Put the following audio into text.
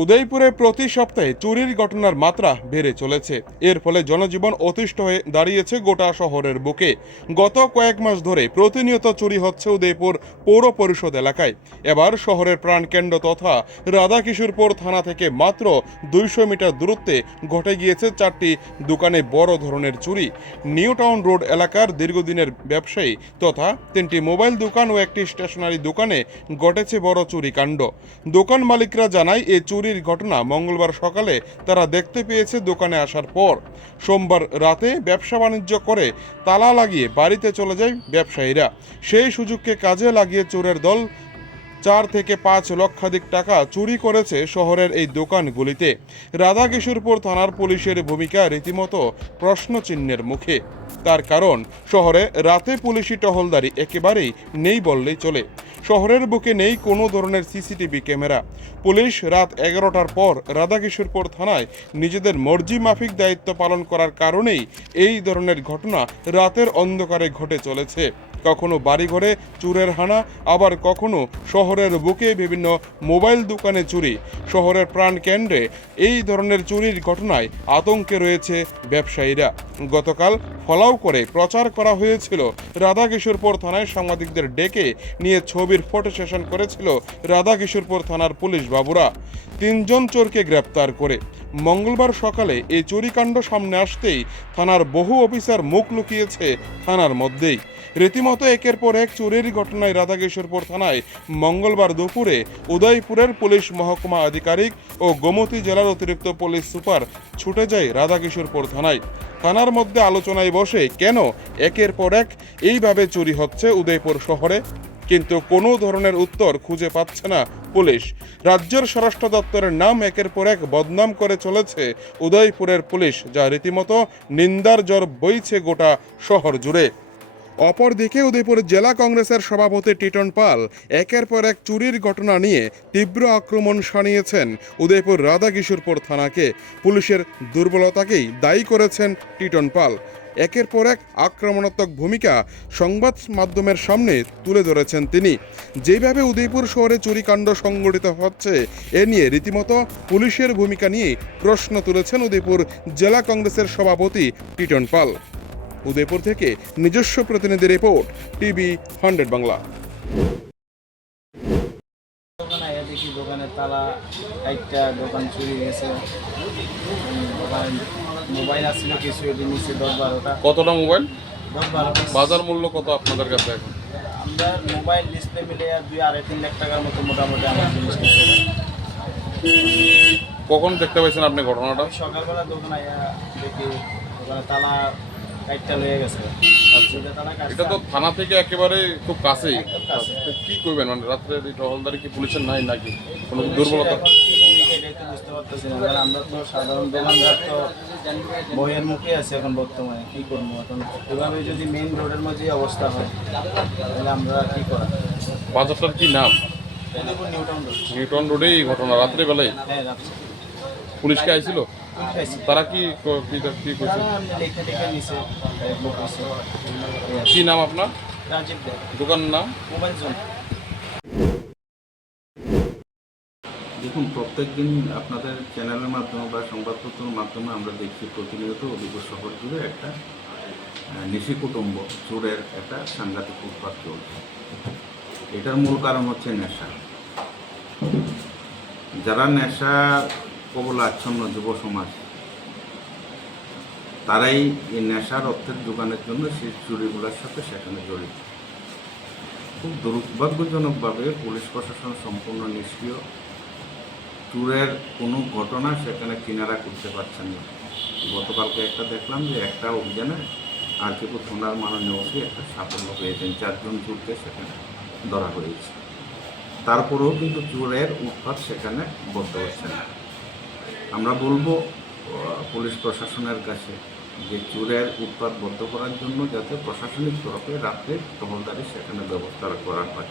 উদয়পুরে প্রতি সপ্তাহে চুরির ঘটনার মাত্রা বেড়ে চলেছে। এর ফলে জনজীবন অতিষ্ঠ হয়ে দাঁড়িয়েছে গোটা শহরের বুকে। গত কয়েক মাস ধরে প্রতিনিয়ত চুরি হচ্ছে উদয়পুর পৌর পরিষদ এলাকায়। এবার শহরের প্রাণকেন্দ্র তথা রাধাকিশোরপুর থানা থেকে মাত্র দুইশো মিটার দূরত্বে ঘটে গিয়েছে চারটি দোকানে বড় ধরনের চুরি। নিউ টাউন রোড এলাকার দীর্ঘদিনের ব্যবসায়ী তথা তিনটি মোবাইল দোকান ও একটি স্টেশনারি দোকানে ঘটেছে বড় চুরি কাণ্ড দোকান মালিকরা জানায় এই চুরির ঘটনা মঙ্গলবার সকালে তারা দেখতে পেয়েছে দোকানে আসার পর। সোমবার রাতে ব্যবসা বাণিজ্য করে তালা লাগিয়ে বাড়িতে চলে যায় ব্যবসায়ীরা। সেই সুযোগকে কাজে লাগিয়ে চোরের দল চার থেকে পাঁচ লক্ষাধিক টাকা চুরি করেছে শহরের এই দোকানগুলিতে। রাধা রাধাকিশোরপুর থানার পুলিশের ভূমিকা রীতিমতো প্রশ্নচিহ্নের মুখে। তার কারণ, শহরে রাতে পুলিশি টহলদারি একেবারেই নেই বললেই চলে। শহরের বুকে নেই কোনো ধরনের সিসিটিভি ক্যামেরা। পুলিশ রাত এগারোটার পর রাধাকিশোরপুর থানায় নিজেদের মর্জি মাফিক দায়িত্ব পালন করার কারণেই এই ধরনের ঘটনা রাতের অন্ধকারে ঘটে চলেছে। কখনো বাড়িঘরে চুরের হানা, আবার কখনো শহরের বুকে বিভিন্ন মোবাইল দোকানে চুরি। শহরের প্রাণ কেন্দ্রে এই ধরনের চুরির ঘটনায় আতঙ্কে রয়েছে ব্যবসায়ীরা। গতকাল ফলাও করে প্রচার করা হয়েছিল। রাধা রাধাকিশোরপুর থানায় সাংবাদিকদের ডেকে নিয়ে ছবির ফটো সেশন করেছিল রাধা রাধাকিশোরপুর থানার পুলিশ বাবুরা। তিনজন চোরকে গ্রেপ্তার করে। মঙ্গলবার সকালে এই চুরিকাণ্ড সামনে আসতেই থানার বহু অফিসার মুখ লুকিয়েছে থানার মধ্যেই। রীতিমতো একের পর এক চুরির ঘটনায় রাধাকিশোরপুর থানায় মঙ্গলবার দুপুরে উদয়পুরের পুলিশ মহকুমা আধিকারিক ও গোমতী জেলার অতিরিক্ত পুলিশ সুপার ছুটে যায় রাধাকিশোরপুর থানায়। থানার মধ্যে আলোচনায় বসে কেন একের পর এক এইভাবে চুরি হচ্ছে উদয়পুর শহরে? কিন্তু কোনো ধরনের উত্তর খুঁজে পাচ্ছে না পুলিশ। রাজ্যের স্বরাষ্ট্র দপ্তরের নাম একের পর এক বদনাম করে চলেছে উদয়পুরের পুলিশ, যা রীতিমতো নিন্দার জ্বর বইছে গোটা শহর জুড়ে। অপরদিকে উদয়পুর জেলা কংগ্রেসের সভাপতি টিটন পাল একের পর এক চুরির ঘটনা নিয়ে তীব্র আক্রমণ শানিয়েছেন উদয়পুর রাধাকিশোরপুর থানাকে। পুলিশের দুর্বলতাকেই দায়ী করেছেন টিটন পাল। একের পর এক আক্রমণাত্মক ভূমিকা সংবাদ মাধ্যমের সামনে তুলে ধরেছেন তিনি। যেভাবে উদয়পুর শহরে চুরিকাণ্ড সংগঠিত হচ্ছে, এ নিয়ে রীতিমতো পুলিশের ভূমিকা নিয়ে প্রশ্ন তুলেছেন উদয়পুর জেলা কংগ্রেসের সভাপতি টিটন পাল। উদয়পুর থেকে নিজস্ব প্রতিনিধি রিপোর্ট, টিভি হান্ড্রেড বাংলা দোকানে আয়া দেখি দোকানের তালা একটা দোকান চুরি গেছে। দোকান মোবাইল আসছিল কিছু এটি নিচ্ছে দশ বারোটা। কতটা মোবাইল? দশ বাজার মূল্য কত আপনাদের কাছে এখন? আমরা মোবাইল ডিসপ্লে মিলে আর দুই আড়াই তিন লাখ টাকার মতো মোটামুটি আমার জিনিস কখন দেখতে পাইছেন আপনি ঘটনাটা? সকালবেলা দোকানে আয়া দেখি দোকানে তালা কাইটটা লয়ে গেছে। কাটছে। এটা তো থানা থেকে একেবারে খুব কাছেই। কাছে। তো কি করবেন মানে রাত্রে টহলদারি কি পুলিশের নাই নাকি? কোনো দুর্বলতা? বুঝতে পারতেছি না। কারণ আমরা তো সাধারণ দোকানদার তো বইয়ের মুখে আছে এখন বর্তমানে। কি করব এখন? এভাবে যদি মেইন রোডের অবস্থা হয় তাহলে আমরা কি করা বাজারটার কি নাম? রোড। নিউটন রোডে এই ঘটনা রাত্রে। বেলায় হ্যাঁ পুলিশকে আইছিল। তারা কি ক- নাম আপনার? দোকানের নাম? Mobile zone. দেখুন, প্রত্যেকদিন আপনাদের চ্যানেলের মাধ্যমে বা সংবাদপত্রের মাধ্যমে আমরা দেখছি প্রতিনিয়ত অলিপুর শহর জুড়ে একটা নিশি কুটুম্ব চোরের একটা সাংঘাতিক উৎপাত চলছে। এটার মূল কারণ হচ্ছে নেশা। যারা নেশা কবল আচ্ছন্ন যুব সমাজ, তারাই এই নেশার অর্থের যোগানের জন্য সেই চুরিগুলোর সাথে সেখানে জড়িত। খুব দুর্ভাগ্যজনকভাবে পুলিশ প্রশাসন সম্পূর্ণ নিষ্ক্রিয়। ট্যুরের কোনো ঘটনা সেখানে কিনারা করতে পারছেন না। গতকালকে একটা দেখলাম যে একটা অভিযানে আর কেউ থানার মাননীয় ওসি একটা সাফল্য পেয়েছেন। চারজন চোরকে সেখানে ধরা হয়েছে। তারপরেও কিন্তু চোরের উৎপাত সেখানে বদ্ধ হচ্ছে না। আমরা বলব পুলিশ প্রশাসনের কাছে যে চোরের উৎপাত বন্ধ করার জন্য যাতে প্রশাসনিক তরফে রাত্রে টহলদারি সেখানে ব্যবস্থা করা হয়।